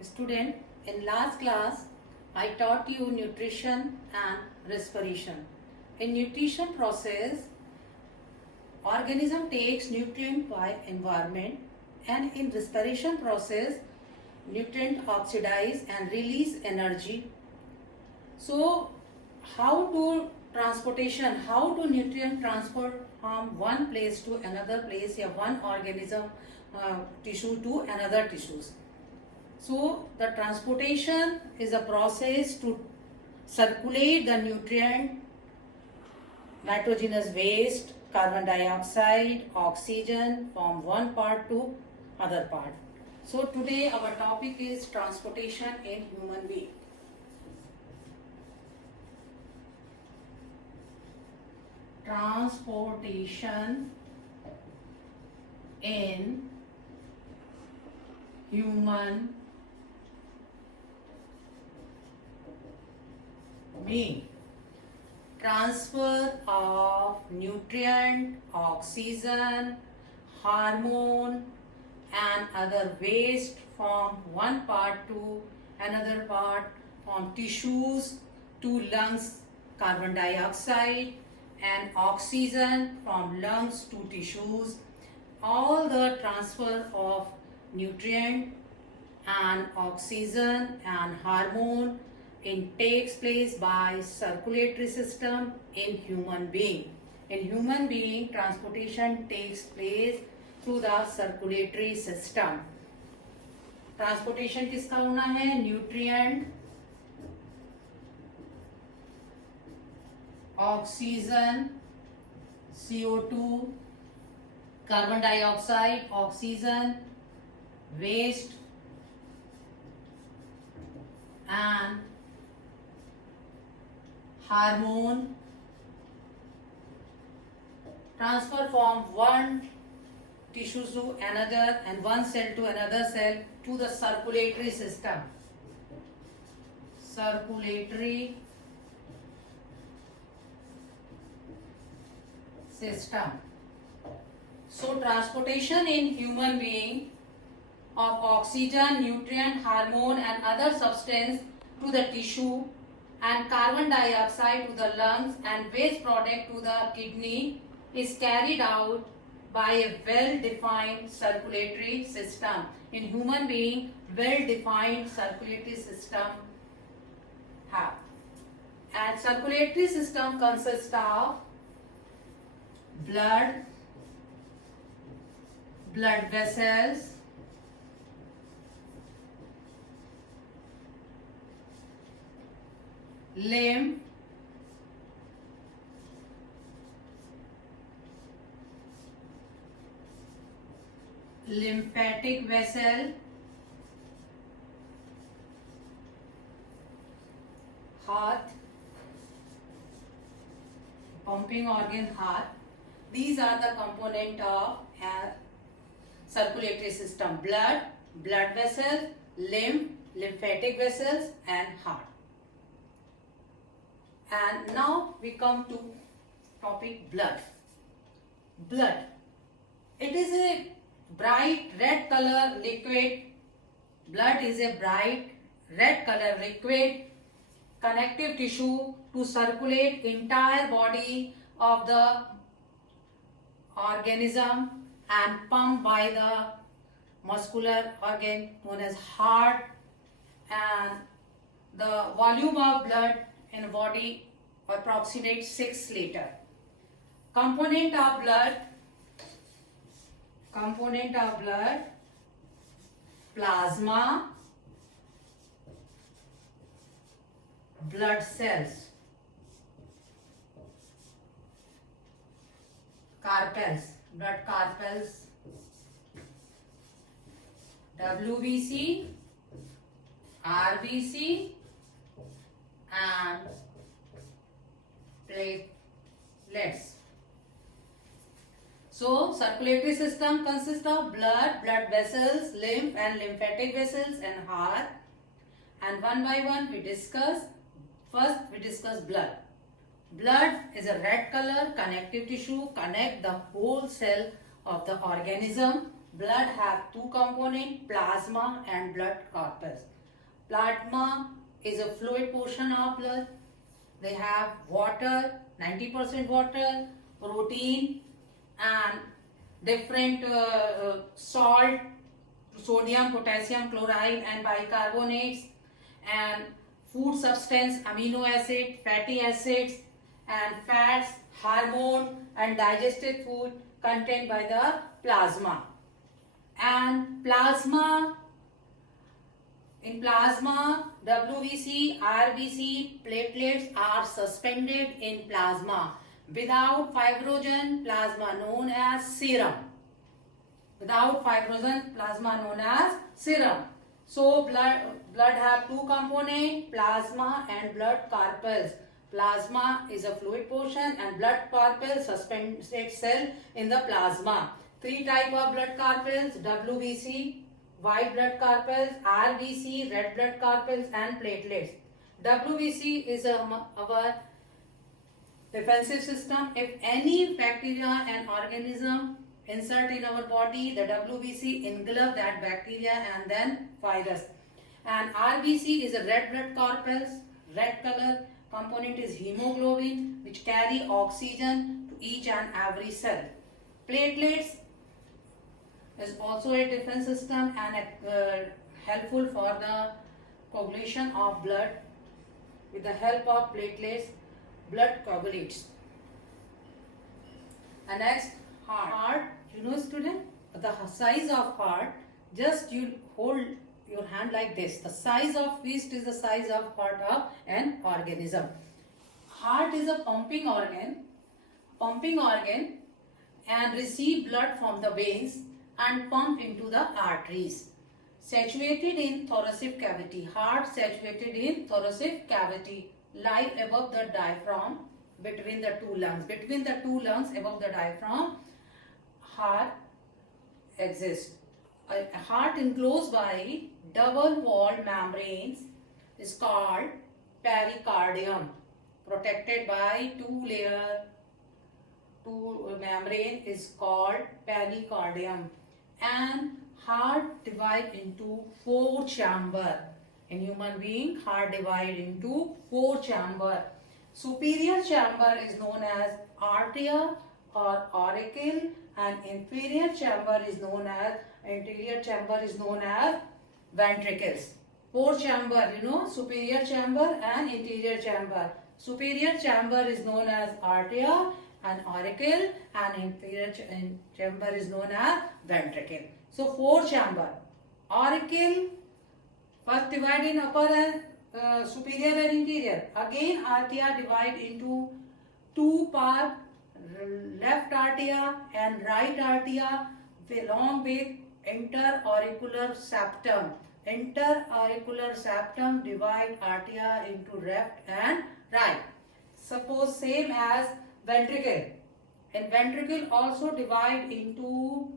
Student, in last class, I taught you nutrition and respiration. In nutrition process, organism takes nutrient by environment, and in respiration process, nutrient oxidize and release energy. So, how do nutrient transport from one place to another place, या one organism tissue to another tissues. So the transportation is a process to circulate the nutrient, nitrogenous waste, carbon dioxide, oxygen from one part to other part. So today our topic is transportation in human being. Transportation in human being. Transfer of nutrient, oxygen, hormone and other waste from one part to another part, from tissues to lungs, carbon dioxide and oxygen from lungs to tissues. All the transfer of nutrient and oxygen and hormone takes place by circulatory system in human being. In human being, transportation takes place through the circulatory system. Transportation किसका होना है? Nutrient, oxygen, CO2, carbon dioxide, oxygen, waste and hormone transfer from one tissue to another and one cell to another cell to the circulatory system. Circulatory system. So transportation in human being of oxygen, nutrient, hormone and other substance to the tissue and carbon dioxide to the lungs and waste product to the kidney is carried out by a well-defined circulatory system. In human being, well-defined circulatory system have. And circulatory system consists of blood vessels, lymph, lymphatic vessel, heart, pumping organ heart. These are the component of circulatory system: blood vessels, lymph, lymphatic vessels and heart. And now we come to topic blood. Blood. It is a bright red color liquid. Blood is a bright red color liquid connective tissue to circulate entire body of the organism and pumped by the muscular organ known as heart, and the volume of blood in a body approximates 6 liters. Component of blood, plasma, blood cells, blood carpels, WBC, RBC and platelets. So circulatory system consists of blood vessels, lymph and lymphatic vessels and heart. And one by one we discuss. First we discuss blood. Blood is a red color connective tissue, connect the whole cell of the organism blood have two components, plasma and blood corpus. Plasma is a fluid portion of blood. They have water, 90% water, protein and different salt, sodium, potassium, chloride and bicarbonates, and food substance, amino acid, fatty acids and fats, hormone and digested food contained by the plasma. And in plasma, WBC, RBC, platelets are suspended in plasma. Without fibrogen, plasma known as serum. Without fibrogen, plasma known as serum. So blood have two components, plasma and blood corpus. Plasma is a fluid portion and blood corpus suspended cell in the plasma. Three type of blood corpus: WBC, white blood corpus, RBC, red blood corpus and platelets. WBC is our defensive system. If any bacteria and organism insert in our body, the WBC engulf that bacteria and then virus. And RBC is a red blood corpus, red color. Component is hemoglobin, which carry oxygen to each and every cell. Platelets is also a defense system and helpful for the coagulation of blood. With the help of platelets, blood coagulates. And next, heart. You know, student, the size of heart, just you hold your hand like this. The size of fist is the size of heart of an organism. Heart is a pumping organ and receive blood from the veins and pump into the arteries. Situated in thoracic cavity. Heart situated in thoracic cavity, lie above the diaphragm, between the two lungs. Between the two lungs, above the diaphragm, heart exists. A heart enclosed by double-walled membranes is called pericardium. Protected by two membrane is called pericardium. And heart divide into four chamber. In human being, heart divide into four chamber. Superior chamber is known as arteria or auricle, and inferior chamber is known as ventricles. Four chamber, you know, superior chamber and interior chamber. Superior chamber is known as arteria and auricle, and inferior chamber is known as ventricle. So four chamber. Auricle first divide in upper and superior and interior. Again arteria divide into two parts, left arteria and right arteria, along with interauricular septum. Interauricular septum divide arteria into left and right. Suppose same as ventricle. And ventricle also divide into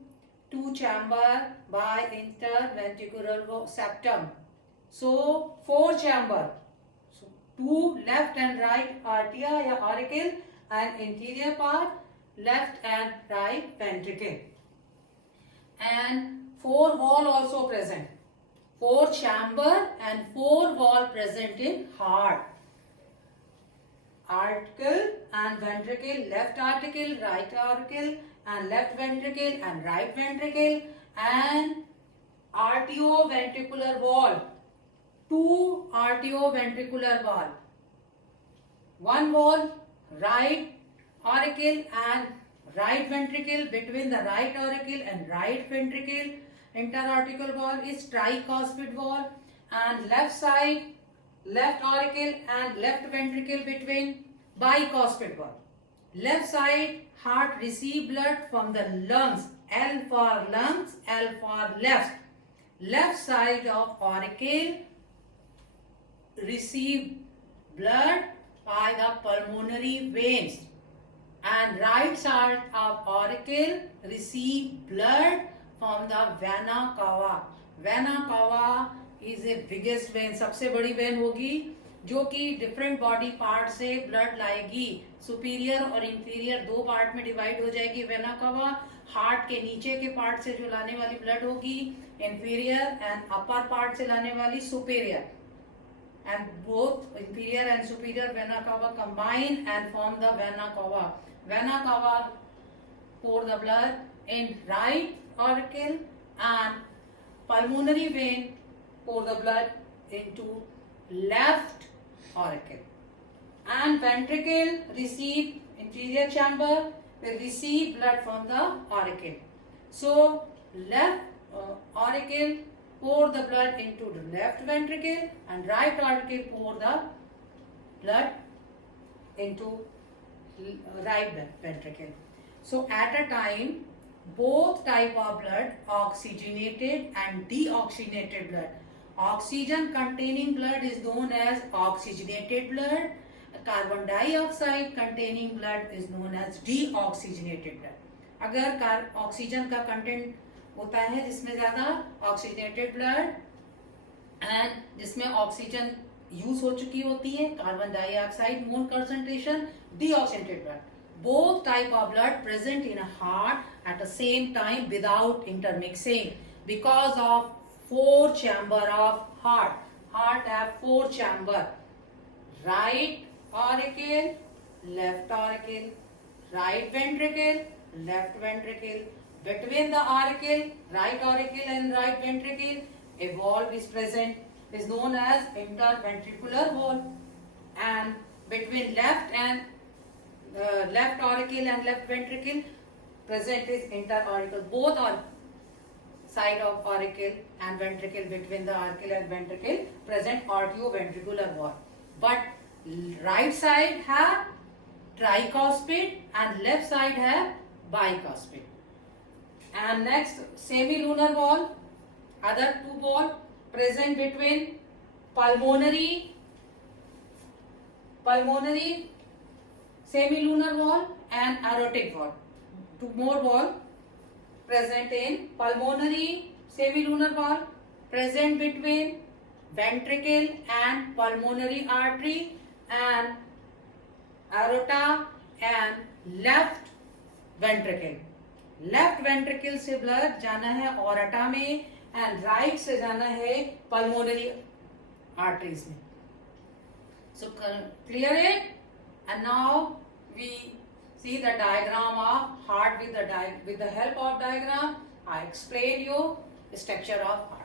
two chamber by interventricular septum. So four chamber. So two left and right arteria या auricle, and interior part left and right ventricle. And four wall also present. Four chamber and four wall present in heart. Auricle and ventricle, left auricle, right auricle, and left ventricle and right ventricle, and arterioventricular wall. Two arterioventricular wall. One wall, right auricle and right ventricle. Between the right auricle and right ventricle, interauricular wall is tricuspid wall, and left side, left auricle and left ventricle between bicuspid wall. Left side, heart receive blood from the lungs. L for lungs, L for left. Left side of auricle receive blood by the pulmonary veins, and right side of auricle receive blood from the vena cava. Vena cava is a biggest vein, सबसे बड़ी when होगी जो कि different body part से blood लाएगी. Superior और inferior दो part में डिवाइड हो जाएगी वेना कवा. हार्ट के नीचे के पार्ट से जो लाने वाली ब्लड होगी इंफीरियर एंड अपर पार्ट से लाने वाली superior, and both inferior and superior vena cava combine and form the vena cava. Vena cava pour the blood in right auricle, and pulmonary vein pour the blood into left auricle, and ventricle receive, interior chamber will receive blood from the auricle. So left auricle pour the blood into the left ventricle, and right auricle pour the blood into right ventricle. So at a time, both type of blood, oxygenated and deoxygenated blood. Oxygen containing blood is known as oxygenated blood. Carbon dioxide containing blood is known as deoxygenated blood. अगर oxygen का content होता है जिसमें ज्यादा oxygenated blood, and जिसमें oxygen use हो चुकी होती है, carbon dioxide mole concentration, deoxygenated blood. Both type of blood present in a heart at the same time without intermixing because of 4 chamber of heart. Heart have 4 chamber, right auricle, left auricle, right ventricle, left ventricle. Between the auricle, right auricle and right ventricle, a valve is present, is known as interventricular valve. And between left auricle and left ventricle, present is interauricle. Both are side of auricle and ventricle, between the auricle and ventricle, present arterioventricular valve. But right side have tricuspid and left side have bicuspid. And next, semilunar valve, other 2 valve present between pulmonary semilunar valve and aortic valve. 2 more valve present in pulmonary semilunar valve, present between ventricle and pulmonary artery and aorta and left ventricle. Left ventricle से blood जाना है ऑरटा में, and right से जाना है pulmonary arteries में. So clear it. And now we see the diagram of heart with the help of diagram. I explain you the structure of heart.